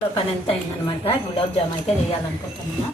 పని ఎంత అయిందనమాట గులాబ్ జామ్ అయితే చేయాలనుకుంటున్నా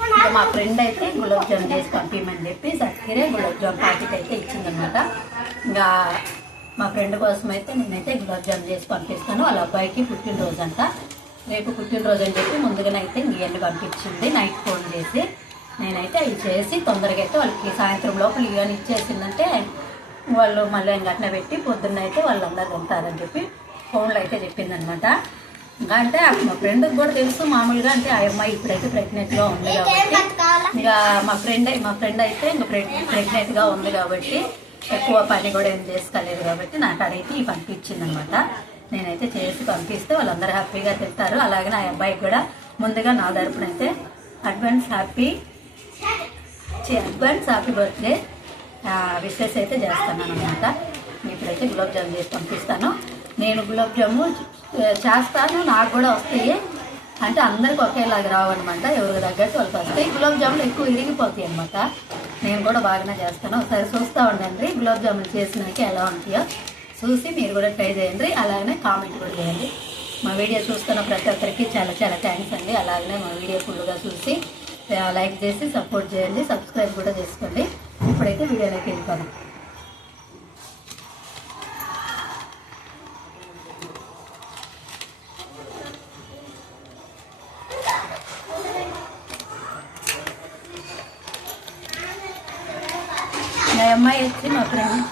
ఇంకా మా ఫ్రెండ్ అయితే గులాబ్ జామ్ చేసి పంపించమని చెప్పి చక్కెర గులాబ్ జామ్ ప్యాకెట్ అయితే ఇచ్చిందనమాట ఇంకా మా ఫ్రెండ్ కోసం అయితే నేనైతే గులాబ్ జామ్ చేసి పంపిస్తాను. వాళ్ళ అబ్బాయికి పుట్టినరోజు అంట రేపు పుట్టినరోజు అని చెప్పి ముందుగానే అయితే ఇవన్నీ పంపించింది. నైట్ ఫోన్ చేసి నేనైతే అవి చేసి తొందరగా అయితే వాళ్ళకి సాయంత్రం లోపల ఇవన్నీ ఇచ్చేసిందంటే వాళ్ళు మళ్ళీ ఇంకా పెట్టి పొద్దున్న అయితే వాళ్ళందరూ ఉంటారని చెప్పి ఫోన్లో అయితే చెప్పిందనమాట. ఇంకా అంటే మా ఫ్రెండ్కి కూడా తెలుసు మామూలుగా అంటే ఆ అమ్మాయి ఇప్పుడైతే ప్రెగ్నెంట్గా ఉంది కాబట్టి. ఇంకా మా ఫ్రెండ్ మా ఫ్రెండ్ అయితే ఇంకా ప్రెగ్నెంట్గా ఉంది కాబట్టి ఎక్కువ పని కూడా ఏం చేసుకోలేదు కాబట్టి నాకు అడిగితే ఈ పంపించిందనమాట నేనైతే చేసి పంపిస్తే వాళ్ళందరూ హ్యాపీగా తింటారు. అలాగే నా అబ్బాయికి కూడా ముందుగా నా తరపున అయితే advance happy advance happy birthday wishes అయితే చేస్తాను అనమాట ఇప్పుడైతే గులాబ్ జామ్ చేసి పంపిస్తాను. నేను గులాబ్ జాము చేస్తాను నాకు కూడా వస్తాయి. అంటే అందరికి ఒకేలాగా రావన్నమాట ఎవరికి తగ్గట్టు వాళ్ళకి వస్తాయి. గులాబ్ జాములు ఎక్కువ ఇరిగిపోతాయి అనమాట నేను కూడా బాగానే చేస్తాను. ఒకసారి చూస్తూ ఉండండి గులాబ్ జాములు చేసినాక ఎలా ఉంటాయో. చూసి మీరు కూడా ట్రై చేయండి అలాగనే కామెంట్ కూడా చేయండి. మా వీడియో చూస్తున్న ప్రతి ఒక్కరికి చాలా చాలా థ్యాంక్స్ అండి. అలాగనే మా వీడియో ఫుల్గా చూసి లైక్ చేసి సపోర్ట్ చేయండి సబ్స్క్రైబ్ కూడా చేసుకోండి. ఇప్పుడైతే వీడియోలోకి వెళ్తాను నా అమ్మాయి వచ్చి మా ఫ్రెండ్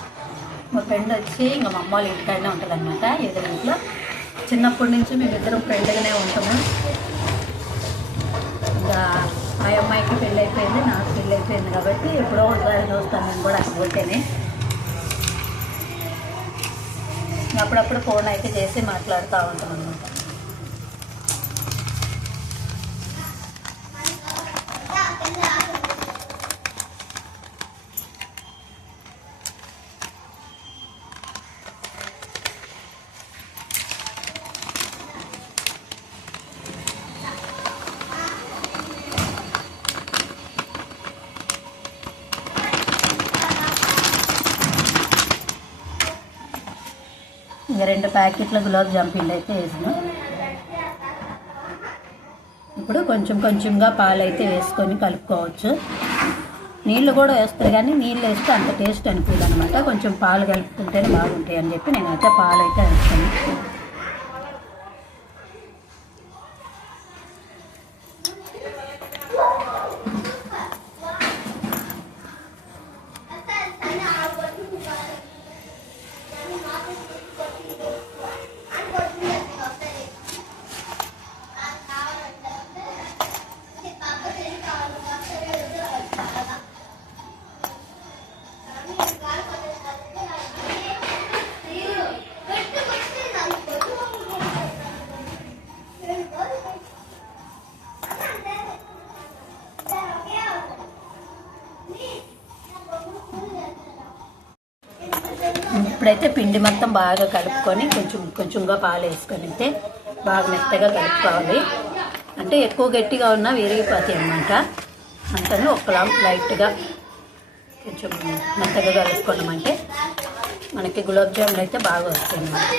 మా ఫ్రెండ్ వచ్చి ఇంకా మా అమ్మ వాళ్ళ ఇంటికాడనే ఉంటుంది అనమాట ఎదురింట్లో చిన్నప్పటి నుంచి మేమిద్దరం ఫ్రెండ్గానే ఉంటాము. ఆ అమ్మాయికి పెళ్ళి అయిపోయింది నాకు పెళ్ళి అయిపోయింది కాబట్టి ఎప్పుడో ఒకసారి చూస్తాను నేను కూడా అనుకుంటేనే అప్పుడప్పుడు ఫోన్ అయితే చేసి మాట్లాడుతూ ఉంటాం అనమాట రెండు ప్యాకెట్ల గులాబ్ జామ్ అయితే వేసిన. ఇప్పుడు కొంచెం కొంచెంగా పాలు అయితే వేసుకొని కలుపుకోవచ్చు. నీళ్ళు కూడా వేస్తారు కానీ నీళ్ళు వేస్తే అంత టేస్ట్ అనిపించదు అనమాట కొంచెం పాలు కలుపుకుంటేనే బాగుంటాయి అని చెప్పి నేనైతే పాలు అయితే వేస్తాను. ఇప్పుడైతే పిండి మొత్తం బాగా కలుపుకొని కొంచెం కొంచెంగా పాలు వేసుకొని అయితే బాగా మెత్తగా కలుపుకోవాలి. అంటే ఎక్కువ గట్టిగా ఉన్నా విరిగిపోతాయి అన్నమాట. అంతను ఒకలా లైట్గా కొంచెం మెత్తగా కలుపుకున్నామంటే మనకి గులాబ్ జాములు అయితే బాగా వస్తాయి అన్నమాట.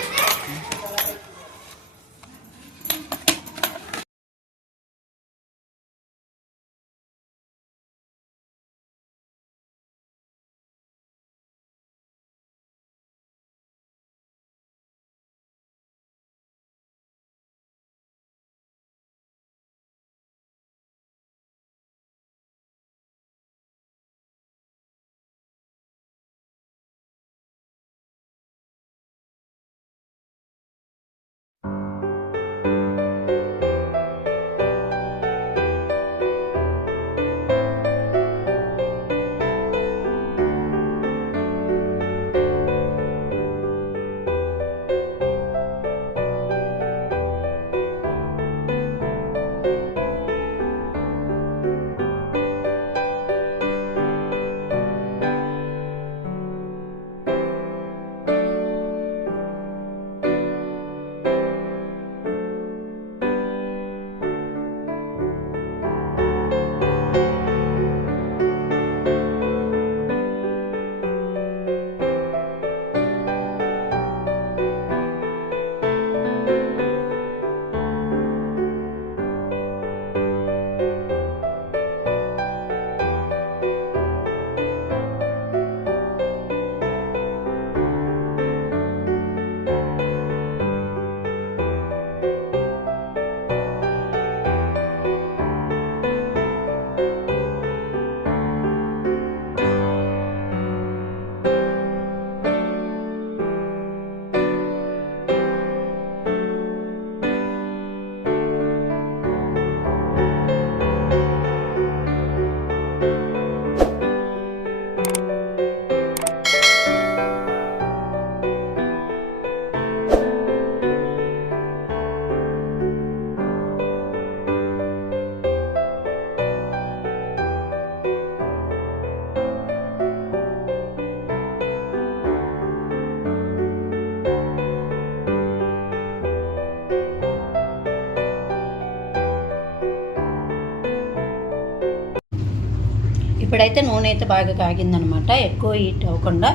ఇప్పుడైతే నూనె అయితే బాగా కాగిందనమాట. ఎక్కువ హీట్ అవ్వకుండా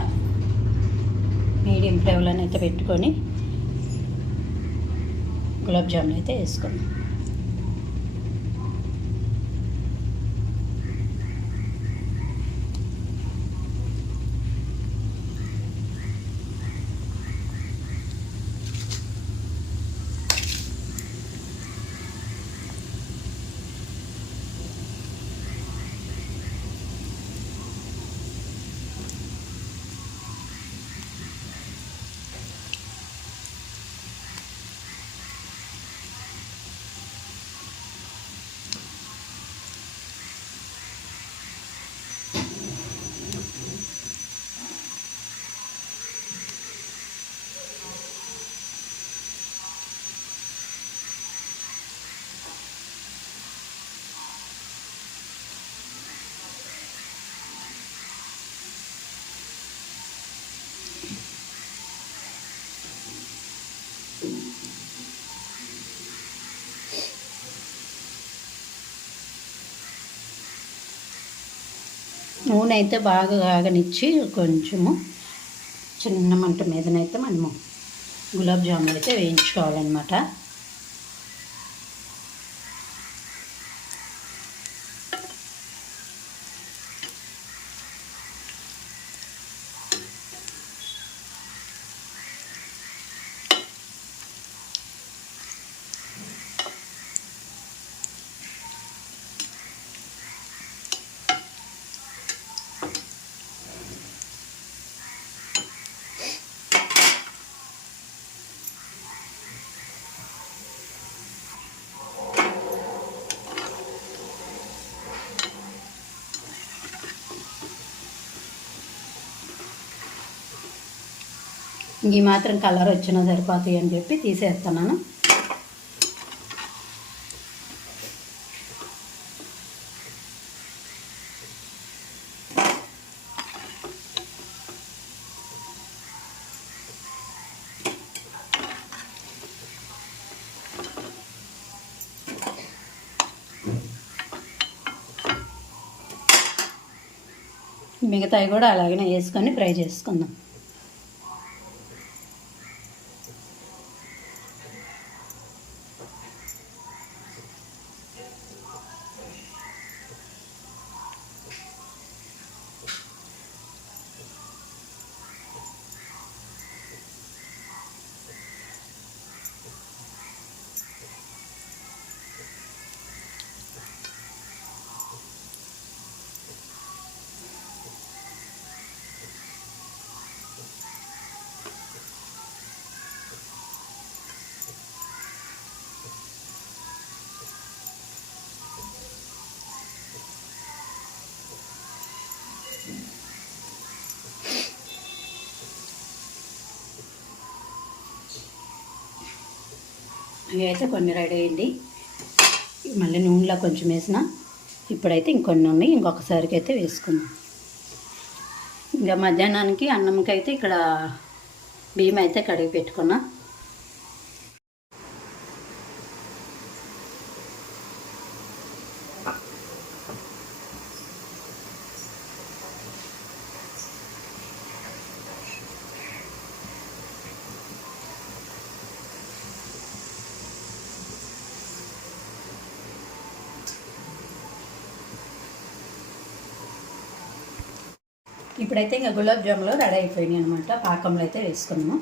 మీడియం ఫ్లేమ్లోనే అయితే పెట్టుకొని గులాబ్ జామున్ అయితే వేసుకుందాం. నూనె అయితే బాగా కాగనిచ్చి కొంచెము చిన్న మంట మీదనైతే మనము గులాబ్ జామున్ అయితే వేయించుకోవాలన్నమాట. ఈ మాత్రం కలర్ వచ్చినా సరిపోతాయి అని చెప్పి తీసేస్తున్నాను. మిగతాయి కూడా అలాగనే వేసుకొని ఫ్రై చేసుకుందాం. ఇవి అయితే కొన్ని రెడీ అయ్యింది మళ్ళీ నూనెలో కొంచెం వేసిన. ఇప్పుడైతే ఇంకొన్ని ఉన్నాయి. ఇంకొకసారికి అయితే వేసుకుందాం. ఇంకా మధ్యాహ్నానికి అన్నంకి అయితే ఇక్కడ బియ్యం అయితే కడిగి పెట్టుకున్నా. ఇప్పుడైతే ఇంకా గులాబ్ జాములు రెడీ అయిపోయినాయి అనమాట పాకంలో అయితే వేసుకున్నాము.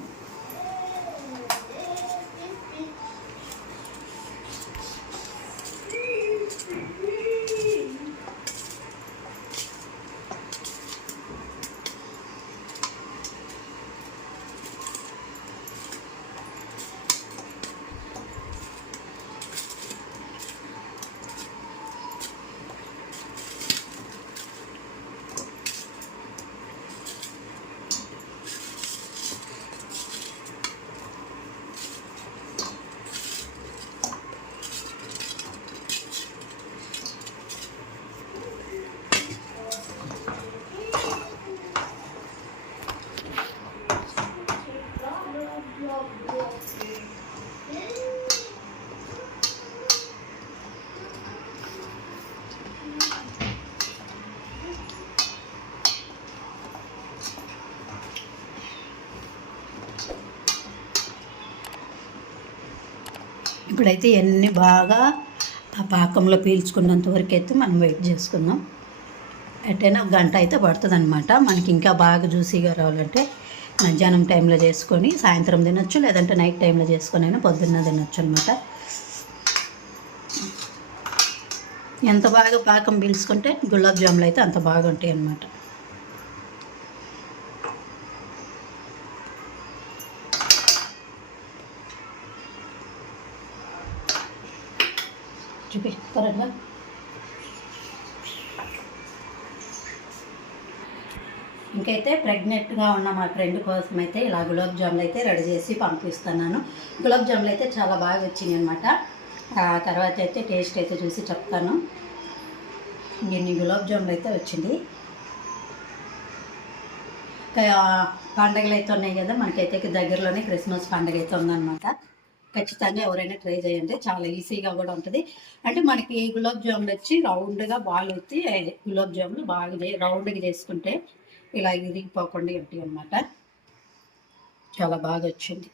ఇప్పుడైతే ఇవన్నీ బాగా ఆ పాకంలో పీల్చుకున్నంత వరకు అయితే మనం వెయిట్ చేసుకుందాం. ఎట్టైనా ఒక గంట అయితే పడుతుంది అనమాట మనకి ఇంకా బాగా జ్యూసీగా రావాలంటే మధ్యాహ్నం టైంలో చేసుకొని సాయంత్రం తినొచ్చు లేదంటే నైట్ టైంలో చేసుకొని అయినా పొద్దున్న తినొచ్చు అనమాట ఎంత బాగా పాకం పీల్చుకుంటే గులాబ్ జాములు అయితే అంత బాగుంటాయి అన్నమాట. అయితే ప్రెగ్నెంట్గా ఉన్న మా ఫ్రెండ్ కోసం అయితే ఇలా గులాబ్ జాములు అయితే రెడీ చేసి పంపిస్తున్నాను. గులాబ్ జాములు అయితే చాలా బాగా వచ్చింది అనమాట తర్వాత అయితే టేస్ట్ అయితే చూసి చెప్తాను. ఇన్ని గులాబ్ జాములు అయితే వచ్చింది. పండగలు అయితే ఉన్నాయి కదా మనకైతే దగ్గరలోనే క్రిస్మస్ పండగ అయితే ఉందన్నమాట. ఖచ్చితంగా ఎవరైనా ట్రై చేయండి చాలా ఈజీగా కూడా ఉంటుంది. అంటే మనకి గులాబ్ జాములు వచ్చి రౌండ్గా బాల్ వచ్చి గులాబ్ జాములు బాగా రౌండ్గా చేసుకుంటే ఇలా ఇరిగిపోకుండా ఉంటాయి అన్నమాట. చాలా బాగా వచ్చింది.